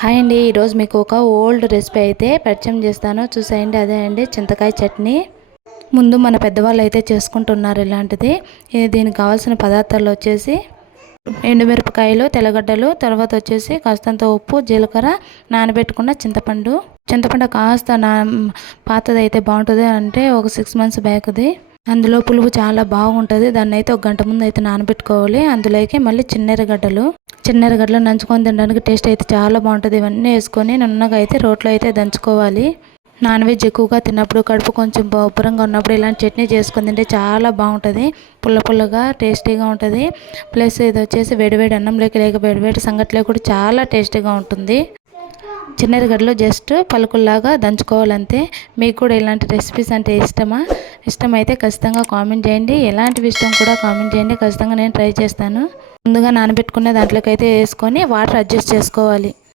Hi అండి. ఈరోజు మీకు ఒక ఓల్డ్ రెసిపీ అయితే పరిచయం చేస్తాను, చూసేయండి. అదే అండి చింతకాయ చట్నీ. ముందు మన పెద్దవాళ్ళు అయితే చేసుకుంటున్నారు ఇలాంటిది. దీనికి కావాల్సిన పదార్థాలు వచ్చేసి ఎండుమిరపకాయలు, తెల్లగడ్డలు, తర్వాత వచ్చేసి కాస్తంత ఉప్పు, జీలకర్ర, నానబెట్టుకున్న చింతపండు. చింతపండు కాస్త పాతది అయితే బాగుంటుంది, అంటే ఒక 6 months బ్యాక్ది. అందులో పులుపు చాలా బాగుంటుంది. దాన్ని అయితే ఒక గంట ముందు అయితే నానబెట్టుకోవాలి. అందులోకి మళ్ళీ చిన్నెరగడ్డలు నంచుకొని తినడానికి టేస్ట్ అయితే చాలా బాగుంటుంది. ఇవన్నీ వేసుకొని నున్నగా అయితే రోట్లో అయితే దంచుకోవాలి. నాన్ వెజ్ ఎక్కువగా తిన్నప్పుడు, కడుపు కొంచెం ఉబ్బరంగా ఉన్నప్పుడు ఇలాంటి చట్నీ చేసుకొని తింటే చాలా బాగుంటుంది. పుల్ల పుల్లగా టేస్టీగా ఉంటుంది. ప్లస్ ఇది వచ్చేసి వేడివేడి అన్నంలోకి లేక వేడివేడి సంగట్లో కూడా చాలా టేస్టీగా ఉంటుంది. చిన్నెరగడ్డలు జస్ట్ పలుకుల్లాగా దంచుకోవాలంతే. మీకు కూడా ఇలాంటి రెసిపీస్ అంటే ఇష్టమైతే ఖచ్చితంగా కామెంట్ చేయండి. ఎలాంటివి ఇష్టం కూడా కామెంట్ చేయండి. ఖచ్చితంగా నేను ట్రై చేస్తాను. ముందుగా నానబెట్టుకునే దాంట్లోకి అయితే వేసుకొని వాటర్ అడ్జస్ట్ చేసుకోవాలి.